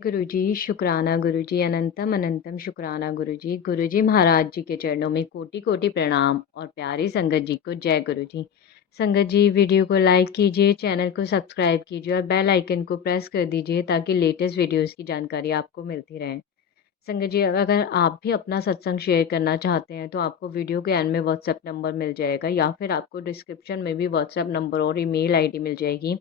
गुरुजी, शुक्राना गुरुजी, अनंतम अनंतम शुक्राना गुरुजी। गुरुजी महाराज जी के चरणों में कोटि-कोटि प्रणाम और प्यारी संगत जी को जय गुरुजी। संगत जी, वीडियो को लाइक कीजिए, चैनल को सब्सक्राइब कीजिए और बेल आइकन को प्रेस कर दीजिए ताकि लेटेस्ट वीडियोज़ की जानकारी आपको मिलती रहे। संगत जी, अगर आप भी अपना सत्संग शेयर करना चाहते हैं, तो आपको वीडियो के एंड में व्हाट्सएप नंबर मिल जाएगा या फिर आपको डिस्क्रिप्शन में भी व्हाट्सएप नंबर और ईमेल आईडी मिल जाएगी।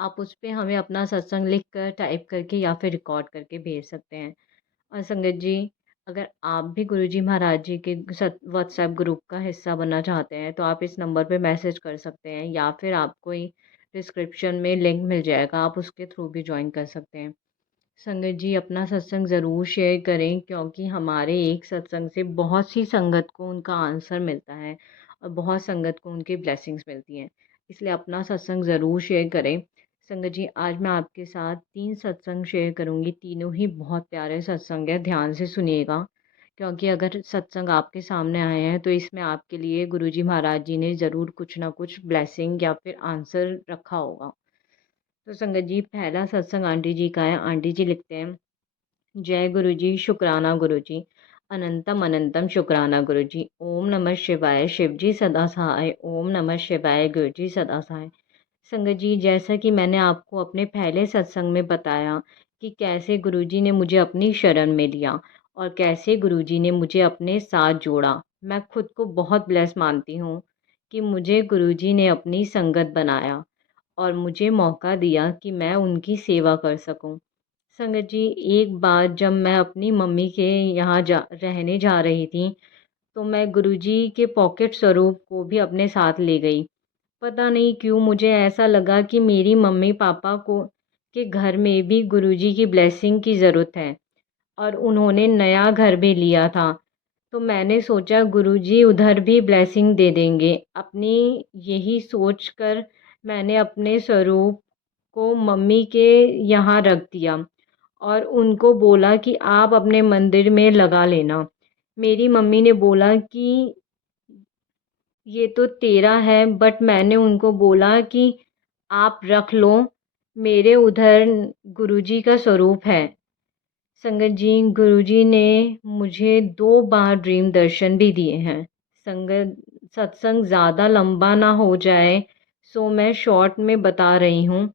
आप उस पे हमें अपना सत्संग लिख कर, टाइप करके या फिर रिकॉर्ड करके भेज सकते हैं। और संगत जी, अगर आप भी गुरुजी महाराज जी के व्हाट्सएप ग्रुप का हिस्सा बनना चाहते हैं, तो आप इस नंबर पे मैसेज कर सकते हैं या फिर आपको ही डिस्क्रिप्शन में लिंक मिल जाएगा, आप उसके थ्रू भी जॉइन कर सकते हैं। संगत जी, अपना सत्संग ज़रूर शेयर करें क्योंकि हमारे एक सत्संग से बहुत सी संगत को उनका आंसर मिलता है और बहुत संगत को उनकी ब्लेसिंग्स मिलती हैं। इसलिए अपना सत्संग ज़रूर शेयर करें। संगत जी, आज मैं आपके साथ 3 सत्संग शेयर करूँगी, तीनों ही बहुत प्यारे सत्संग हैं, ध्यान से सुनिएगा। क्योंकि अगर सत्संग आपके सामने आए हैं, तो इसमें आपके लिए गुरुजी महाराज जी ने ज़रूर कुछ ना कुछ ब्लेसिंग या फिर आंसर रखा होगा। तो संगत जी, पहला सत्संग आंटी जी का है। आंटी जी लिखते हैं, जय गुरु जी, शुक्राना गुरु जी, अनंतम अनंतम शुक्राना गुरु जी। ओम नमः शिवाय, शिव जी सदा सहाय। ओम नमः शिवाय, गुरु जी सदा सहाय। संगत जी, जैसा कि मैंने आपको अपने पहले सत्संग में बताया कि कैसे गुरुजी ने मुझे अपनी शरण में लिया और कैसे गुरुजी ने मुझे अपने साथ जोड़ा। मैं खुद को बहुत ब्लेस मानती हूँ कि मुझे गुरुजी ने अपनी संगत बनाया और मुझे मौका दिया कि मैं उनकी सेवा कर सकूं। संगत जी, एक बार जब मैं अपनी मम्मी के यहाँ रहने जा रही थी, तो मैं गुरुजी के पॉकेट स्वरूप को भी अपने साथ ले गई। पता नहीं क्यों मुझे ऐसा लगा कि मेरी मम्मी-पापा को के घर में भी गुरुजी की ब्लेसिंग की ज़रूरत है और उन्होंने नया घर भी लिया था। तो मैंने सोचा गुरुजी उधर भी ब्लेसिंग दे देंगे। अपनी यही सोचकर मैंने अपने स्वरूप को मम्मी के यहाँ रख दिया और उनको बोला कि आप अपने मंदिर में लगा लेना। मेरी मम्मी ने बोला कि ये तो तेरा है, बट मैंने उनको बोला कि आप रख लो, मेरे उधर गुरुजी का स्वरूप है। संगत जी, गुरुजी ने मुझे 2 बार ड्रीम दर्शन भी दिए हैं। संगत, सत्संग ज़्यादा लंबा ना हो जाए, सो मैं शॉर्ट में बता रही हूँ।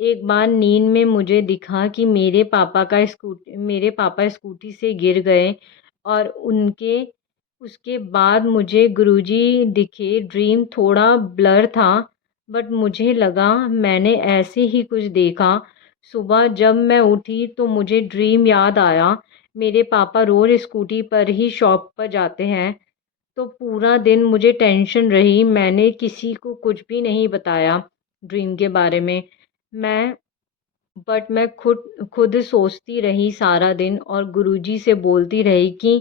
एक बार नींद में मुझे दिखा कि मेरे पापा स्कूटी से गिर गए और उनके उसके बाद मुझे गुरुजी दिखे। ड्रीम थोड़ा ब्लर था, बट मुझे लगा मैंने ऐसे ही कुछ देखा। सुबह जब मैं उठी तो मुझे ड्रीम याद आया। मेरे पापा रोज़ स्कूटी पर ही शॉप पर जाते हैं, तो पूरा दिन मुझे टेंशन रही। मैंने किसी को कुछ भी नहीं बताया ड्रीम के बारे में। मैं बट मैं खुद खुद सोचती रही सारा दिन और गुरुजी से बोलती रही कि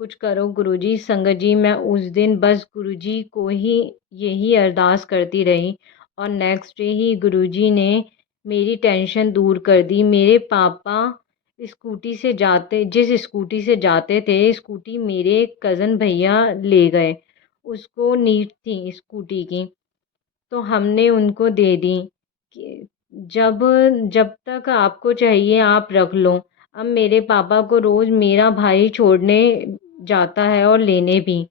कुछ करो गुरुजी। संगत जी, मैं उस दिन बस गुरुजी को ही यही अरदास करती रही और नेक्स्ट डे ही गुरुजी ने मेरी टेंशन दूर कर दी। मेरे पापा जिस स्कूटी से जाते थे, स्कूटी मेरे कज़न भैया ले गए। उसको नीड थी स्कूटी की, तो हमने उनको दे दी कि जब जब तक आपको चाहिए आप रख लो। अब मेरे पापा को रोज़ मेरा भाई छोड़ने जाता है और लेने भी,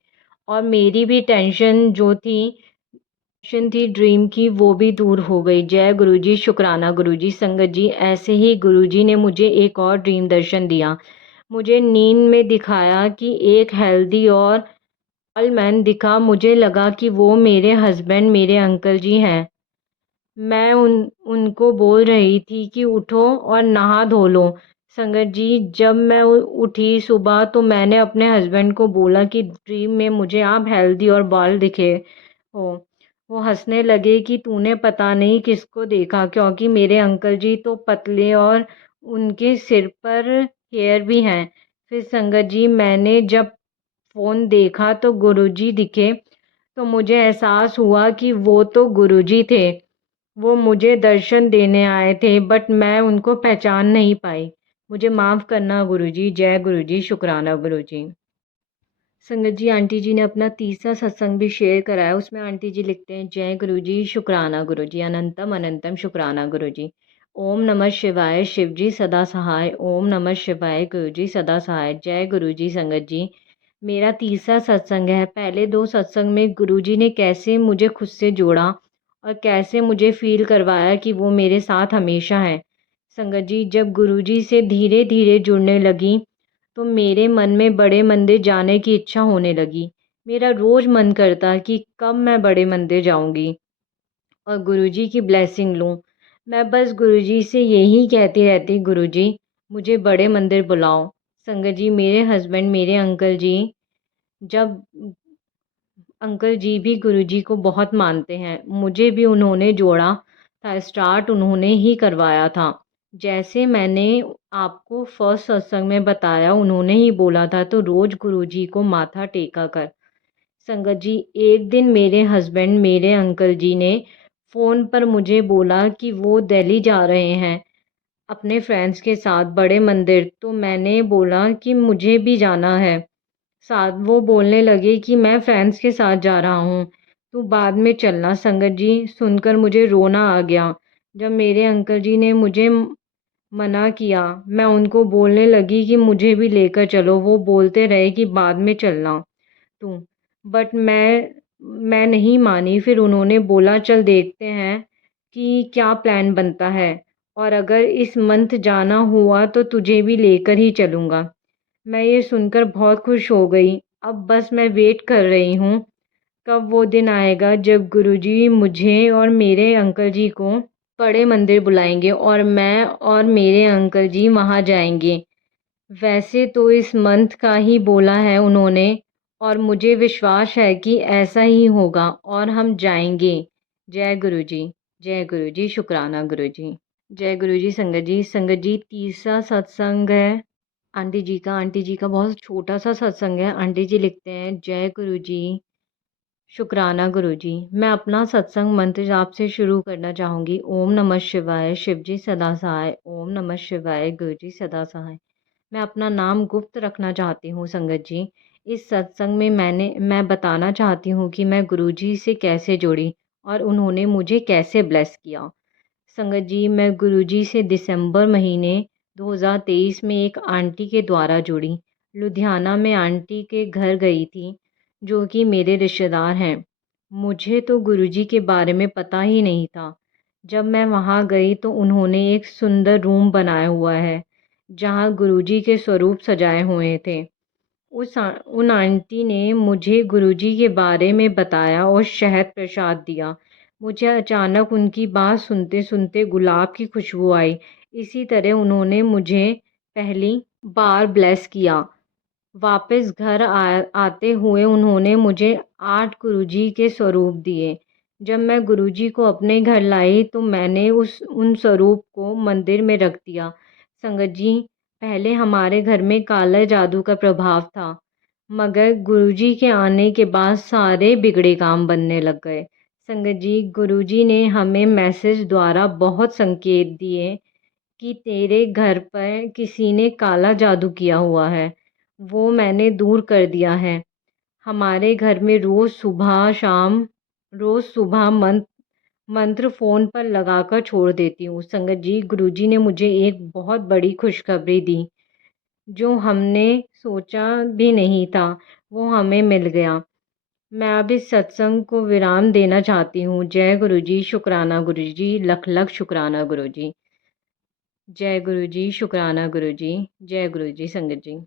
और मेरी भी टेंशन थी ड्रीम की, वो भी दूर हो गई। जय गुरुजी, शुक्राना गुरुजी। संगत जी, ऐसे ही गुरुजी ने मुझे एक और ड्रीम दर्शन दिया। मुझे नींद में दिखाया कि एक हेल्दी और टॉल मैन दिखा। मुझे लगा कि वो मेरे हस्बैंड, मेरे अंकल जी हैं। मैं उनको बोल रही थी कि उठो और नहा धो लो। संगत जी, जब मैं उठी सुबह, तो मैंने अपने हस्बैंड को बोला कि ड्रीम में मुझे आप हेल्दी और बाल दिखे हो। वो हंसने लगे कि तूने पता नहीं किसको देखा, क्योंकि मेरे अंकल जी तो पतले और उनके सिर पर हेयर भी हैं। फिर संगत जी, मैंने जब फ़ोन देखा तो गुरुजी दिखे, तो मुझे एहसास हुआ कि वो तो गुरुजी थे। वो मुझे दर्शन देने आए थे, बट मैं उनको पहचान नहीं पाई। मुझे माफ़ करना गुरुजी। जय गुरुजी, शुक्राना गुरुजी। संगत जी, आंटी जी ने अपना तीसरा सत्संग भी शेयर करा है। उसमें आंटी जी लिखते हैं, जय गुरुजी, शुक्राना गुरुजी, अनंतम अनंतम शुक्राना गुरुजी। ओम नमः शिवाय शिव जी सदा सहाय। ओम नमः शिवाय गुरु जी सदा सहाय। जय गुरु जी संगत जी। मेरा तीसरा सत्संग है। पहले 2 सत्संग में गुरु जी ने कैसे मुझे खुद से जोड़ा और कैसे मुझे फ़ील करवाया कि वो मेरे साथ हमेशा हैं। संगत जी, जब गुरु जी से धीरे-धीरे जुड़ने लगी, तो मेरे मन में बड़े मंदिर जाने की इच्छा होने लगी। मेरा रोज़ मन करता कि कब मैं बड़े मंदिर जाऊँगी और गुरुजी की ब्लेसिंग लूँ। मैं बस गुरुजी से यही कहती रहती, गुरुजी मुझे बड़े मंदिर बुलाओ। संगत जी, मेरे हस्बैंड, मेरे अंकल जी, जब अंकल जी भी गुरुजी को बहुत मानते हैं। मुझे भी उन्होंने जोड़ा था, स्टार्ट उन्होंने ही करवाया था। जैसे मैंने आपको फर्स्ट सत्संग में बताया, उन्होंने ही बोला था, तो रोज़ गुरुजी को माथा टेका कर। संगत जी, एक दिन मेरे हस्बैंड, मेरे अंकल जी ने फ़ोन पर मुझे बोला कि वो दिल्ली जा रहे हैं अपने फ्रेंड्स के साथ बड़े मंदिर। तो मैंने बोला कि मुझे भी जाना है साथ। वो बोलने लगे कि मैं फ्रेंड्स के साथ जा रहा हूँ, तू बाद में चलना। संगत जी, सुनकर मुझे रोना आ गया। जब मेरे अंकल जी ने मुझे मना किया, मैं उनको बोलने लगी कि मुझे भी लेकर चलो। वो बोलते रहे कि बाद में चलना तू। बट मैं नहीं मानी। फिर उन्होंने बोला चल देखते हैं कि क्या प्लान बनता है, और अगर इस मंथ जाना हुआ तो तुझे भी लेकर ही चलूँगा। मैं ये सुनकर बहुत खुश हो गई। अब बस मैं वेट कर रही हूँ, कब वो दिन आएगा जब गुरुजी मुझे और मेरे अंकल जी को बड़े मंदिर बुलाएँगे और मैं और मेरे अंकल जी वहाँ जाएँगे। वैसे तो इस मंथ का ही बोला है उन्होंने, और मुझे विश्वास है कि ऐसा ही होगा और हम जाएँगे। जय गुरु जी, जय गुरु जी, शुक्राना गुरु जी। जय गुरु जी संगत जी। संगत जी, तीसरा सत्संग है आंटी जी का बहुत छोटा-सा सत्संग है। आंटी जी लिखते हैं, जय गुरु जी, शुक्राना गुरु जी। मैं अपना सत्संग मंत्र जाप से शुरू करना चाहूँगी। ओम नमः शिवाय शिव जी सदा सहाय। ओम नमः शिवाय गुरु जी सदा सहाय। मैं अपना नाम गुप्त रखना चाहती हूँ संगत जी। इस सत्संग में मैं बताना चाहती हूँ कि मैं गुरुजी से कैसे जुड़ी और उन्होंने मुझे कैसे ब्लेस किया। संगत जी, मैं गुरुजी से दिसंबर महीने 2023 में एक आंटी के द्वारा जुड़ी। लुधियाना में आंटी के घर गई थी, जो कि मेरे रिश्तेदार हैं। मुझे तो गुरुजी के बारे में पता ही नहीं था। जब मैं वहाँ गई तो उन्होंने एक सुंदर रूम बनाया हुआ है, जहाँ गुरुजी के स्वरूप सजाए हुए थे। उन आंटी ने मुझे गुरुजी के बारे में बताया और शहद प्रसाद दिया। मुझे अचानक उनकी बात सुनते-सुनते गुलाब की खुशबू आई। इसी तरह उन्होंने मुझे पहली बार ब्लेस किया। वापस घर आते हुए उन्होंने मुझे 8 गुरुजी के स्वरूप दिए। जब मैं गुरुजी को अपने घर लाई तो मैंने उन स्वरूप को मंदिर में रख दिया। संगत जी, पहले हमारे घर में काला जादू का प्रभाव था, मगर गुरुजी के आने के बाद सारे बिगड़े काम बनने लग गए। संगत जी, गुरुजी ने हमें मैसेज द्वारा बहुत संकेत दिए कि तेरे घर पर किसी ने काला जादू किया हुआ है, वो मैंने दूर कर दिया है। हमारे घर में रोज़ सुबह मंत्र फ़ोन पर लगाकर छोड़ देती हूँ। संगत जी, गुरुजी ने मुझे एक बहुत बड़ी खुशखबरी दी, जो हमने सोचा भी नहीं था, वो हमें मिल गया। मैं अब इस सत्संग को विराम देना चाहती हूँ। जय गुरु जी, शुक्राना गुरु जी, लख-लख शुक्राना गुरु जी। जय गुरु जी, शुक्राना गुरु जी, जय गुरु जी संगत जी।